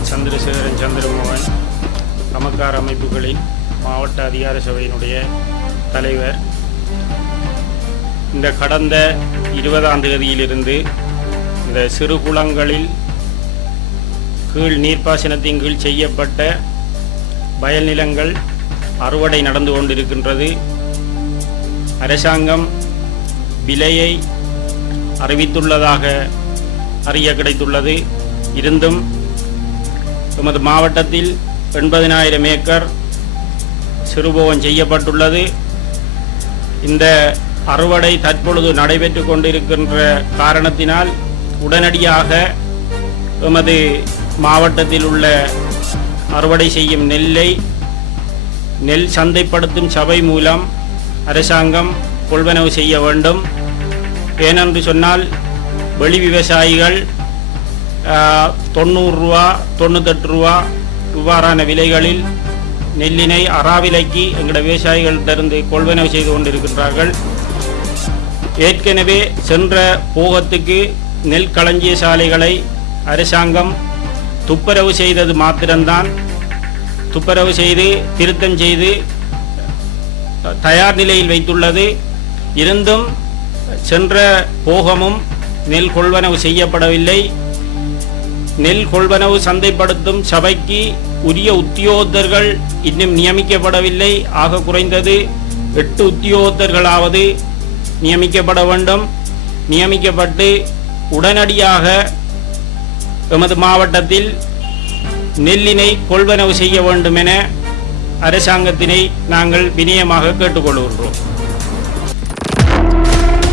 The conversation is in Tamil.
நான் சந்திரசேகரன் சந்திரமோகன் சமக்கார அமைப்புகளின் மாவட்ட அதிகார சபையினுடைய தலைவர். இந்த கடந்த இருபதாம் தேதியிலிருந்து இந்த சிறு குளங்களில் கீழ் நீர்ப்பாசனத்தின் கீழ் செய்யப்பட்ட வயல் நிலங்கள் அறுவடை நடந்து கொண்டிருக்கின்றது. அரசாங்கம் விலையை அறிவித்துள்ளதாக அறிய கிடைத்துள்ளது. இருந்தும் எமது மாவட்டத்தில் எண்பதினாயிரம் ஏக்கர் சிறுபோகம் செய்யப்பட்டுள்ளது. இந்த அறுவடை தற்பொழுது நடைபெற்று கொண்டிருக்கின்ற காரணத்தினால் உடனடியாக எமது மாவட்டத்தில் உள்ள அறுவடை செய்யும் நெல்லை நெல் சந்தைப்படுத்தும் சபை மூலம் அரசாங்கம் கொள்வனவு செய்ய வேண்டும். ஏனென்று சொன்னால் வெளி விவசாயிகள் தொண்ணூறுரூவா தொண்ணூறு ரூபா தொண்ணூத்தெட்டு ரூபா இவ்வாறான விலைகளில் நெல்லினை அறாவிலைக்கு எங்களோட விவசாயிகளிடமிருந்து கொள்வனவு செய்து கொண்டிருக்கின்றார்கள். ஏற்கனவே சென்ற போகத்துக்கு நெல் களஞ்சிய சாலைகளை அரசாங்கம் துப்புரவு செய்தது மாத்திரம்தான். துப்புரவு செய்து திருத்தம் செய்து தயார் நிலையில் வைத்துள்ளது. இருந்தும் சென்ற போகமும் நெல் கொள்வனவு செய்யப்படவில்லை. நெல் கொள்வனவு சந்தைப்படுத்தும் சபைக்கு உரிய உத்தியோகத்தர்கள் இன்னும் நியமிக்கப்படவில்லை. ஆக குறைந்தது எட்டு உத்தியோகத்தர்களாவது நியமிக்கப்பட வேண்டும். நியமிக்கப்பட்டு உடனடியாக எமது மாவட்டத்தில் நெல்லினை கொள்வனவு செய்ய வேண்டும் என அரசாங்கத்தினை நாங்கள் வினயமாக கேட்டுக்கொள்கின்றோம்.